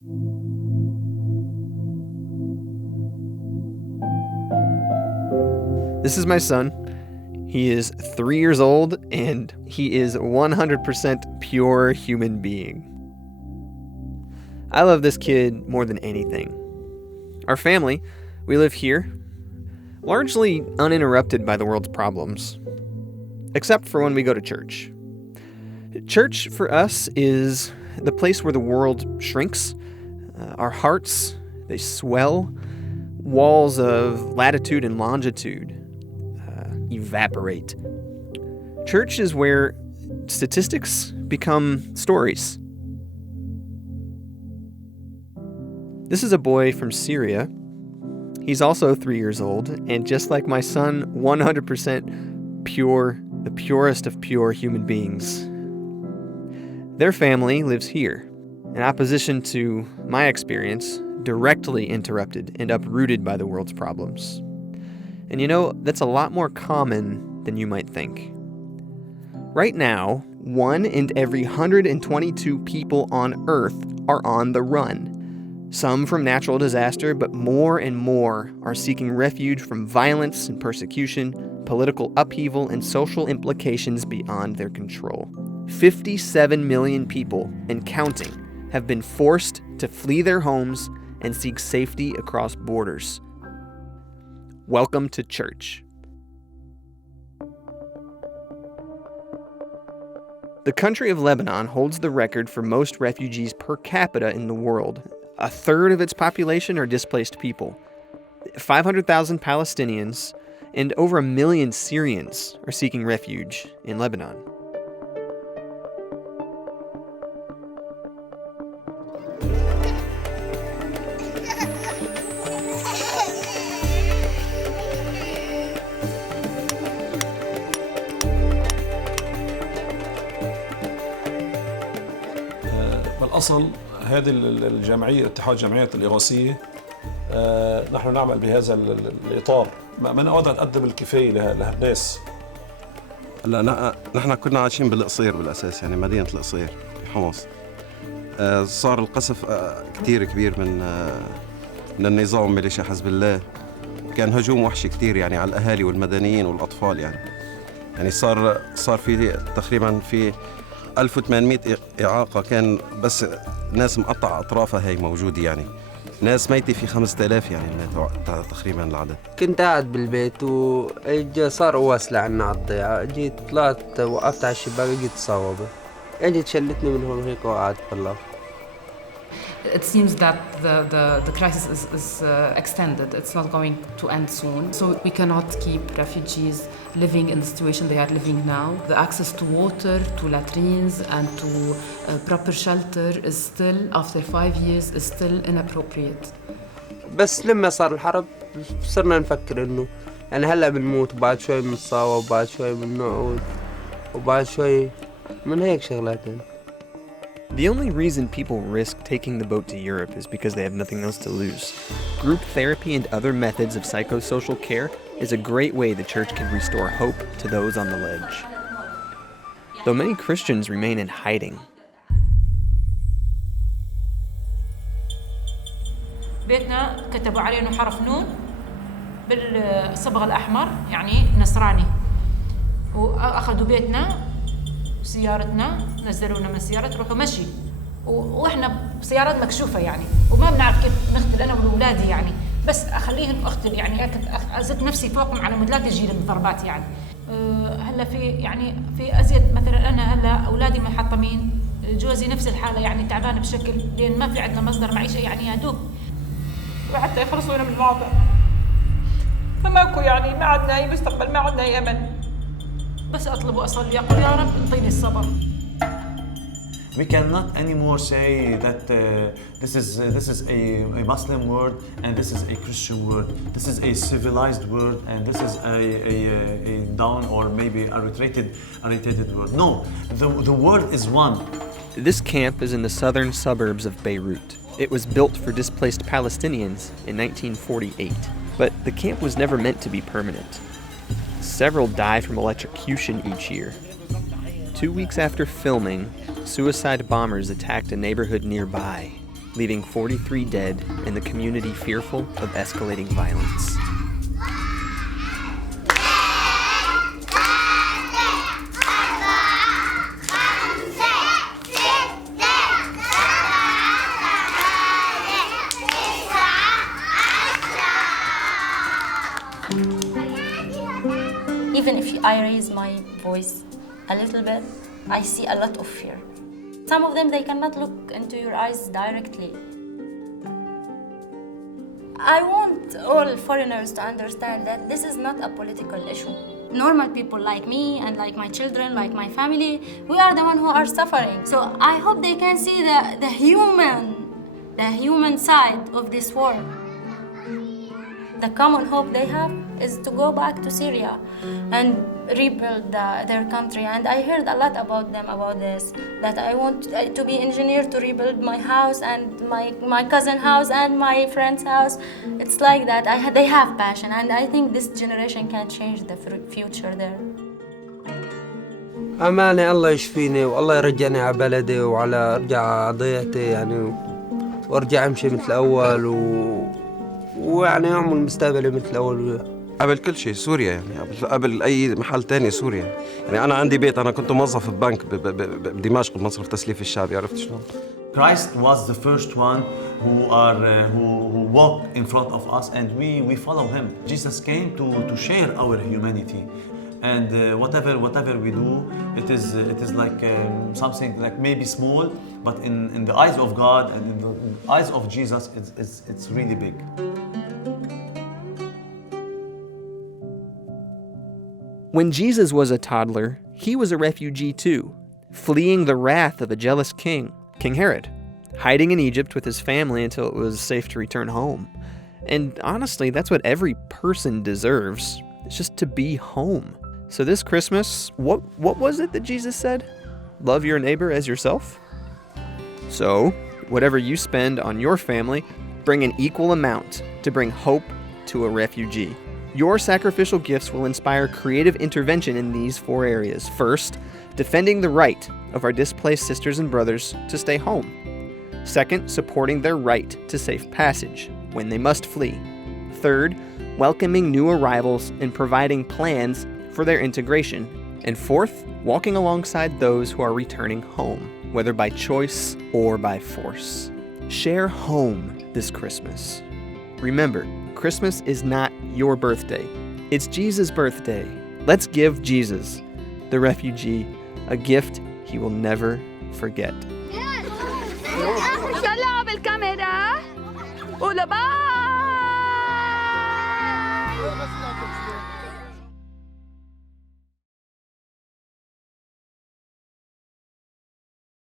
This is my son. He is 3 years old, and he is 100% pure human being. I love this kid more than anything. Our family, we live here, largely uninterrupted by the world's problems, except for when we go to church. Church, for us, is the place where the world shrinks. Our hearts, they swell. Walls of latitude and longitude evaporate. Church is where statistics become stories. This is a boy from Syria. He's also 3 years old, and just like my son, 100% pure, the purest of pure human beings. Their family lives here, in opposition to my experience, directly interrupted and uprooted by the world's problems. And that's a lot more common than you might think. Right now, 1 in every 122 people on Earth are on the run. Some from natural disaster, but more and more are seeking refuge from violence and persecution, political upheaval, and social implications beyond their control. 57 million people, and counting, have been forced to flee their homes and seek safety across borders. Welcome to church. The country of Lebanon holds the record for most refugees per capita in the world. A third of its population are displaced people. 500,000 Palestinians and over 1 million Syrians are seeking refuge in Lebanon. بالأصل هذه الجمعية اتحاد الجمعيات الإغاثية نحن نعمل بهذا الإطار ما نقدر نقدم الكفاية لهالناس. لا نحن كنا عايشين بالقصير بالأساس، يعني مدينة القصير في حمص. صار القصف كتير كبير من النظام ميليشيا حزب الله. كان هجوم وحشي كتير يعني على الأهالي والمدنيين والأطفال يعني صار في تقريبا في 1800 إعاقة، كان بس ناس مقطع أطرافها هي موجودة، يعني ناس ميتة في 5000 يعني تقريبا العدد. كنت قاعد بالبيت صار واسلة عنا على الضيعة، جيت طلعت وقفت على الشباك جيت صوابه، اجت شلتني من هون هيك وقعدت بالله. It seems that the crisis is extended. It's not going to end soon. So we cannot keep refugees living in the situation they are living now. The access to water, to latrines, and to proper shelter is still, after 5 years, is still inappropriate. بس لما صار الحرب صرنا نفكر إنه يعني هلا بنموت وبعد شوي بنتصاوب وبعد شوي بنقعد وبعد شوي من هيك شغلاتين. The only reason people risk taking the boat to Europe is because they have nothing else to lose. Group therapy and other methods of psychosocial care is a great way the church can restore hope to those on the ledge. Though many Christians remain in hiding. بيتنا كتبوا عليه إنه حرف نون بالصبغ الأحمر يعني نصراني، وأخذوا بيتنا سيارتنا، نزلونا من السيارة روحوا مشي، واحنا بسيارات مكشوفة يعني، وما بنعرف كيف نختل انا واولادي يعني، بس اخليهم اختل يعني، ازت نفسي فوقهم على مود لا تجي لهم ضربات يعني. هلا في ازيد مثلا انا هلا اولادي محطمين، جوزي نفس الحالة يعني تعبان بشكل، لان ما في عندنا مصدر معيشة يعني يا دوب وحتى يخلصونا من الوضع، فماكو يعني ما عندنا اي مستقبل، ما عندنا اي امل. بس أطلب وأصلي أقول يا رب انطيني الصبر. We cannot anymore say that this is a Muslim world and this is a Christian world. This is a civilized world and this is a down or maybe a retreated world. No, the world is one. This camp is in the southern suburbs of Beirut. It was built for displaced Palestinians in 1948, but the camp was never meant to be permanent. Several die from electrocution each year. 2 weeks after filming, suicide bombers attacked a neighborhood nearby. leaving 43 dead and the community fearful of escalating violence. Even if I raise my voice a little bit, I see a lot of fear. Some of them, they cannot look into your eyes directly. I want all foreigners to understand that this is not a political issue. Normal people like me and like my children, like my family, we are the ones who are suffering. So I hope they can see the human side of this war. The common hope they have is to go back to Syria and rebuild their country. And I heard a lot about them about this, that I want to be engineer to rebuild my house and my cousin's house and my friend's house. It's like that. They have passion, and I think this generation can change the future there. أماني الله يشفيني والله يرجعني على بلدي وعلى أرجع ضيعتي يعني وأرجع أمشي مثل الأول ويعني أعمل مستقبلي مثل الأول. قبل كل شيء سوريا يعني قبل أي محل تاني سوريا. يعني أنا عندي بيت، أنا كنت موظف ببنك بدمشق بمصرف تسليف الشعبي، عرفت شلون؟ Christ was the first one who walked in front of us, and we follow him. Jesus came to share our humanity, and whatever we do, it is like something like maybe small, but in the eyes of God and in the eyes of Jesus, it's really big. When Jesus was a toddler, he was a refugee too, fleeing the wrath of a jealous king, King Herod, hiding in Egypt with his family until it was safe to return home. And honestly, that's what every person deserves. It's just to be home. So this Christmas, what was it that Jesus said? Love your neighbor as yourself? So, whatever you spend on your family, bring an equal amount to bring hope to a refugee. Your sacrificial gifts will inspire creative intervention in these 4 areas. First, defending the right of our displaced sisters and brothers to stay home. Second, supporting their right to safe passage when they must flee. Third, welcoming new arrivals and providing plans for their integration. And fourth, walking alongside those who are returning home, whether by choice or by force. Share home this Christmas. Remember, Christmas is not your birthday. It's Jesus' birthday. Let's give Jesus, the refugee, a gift he will never forget.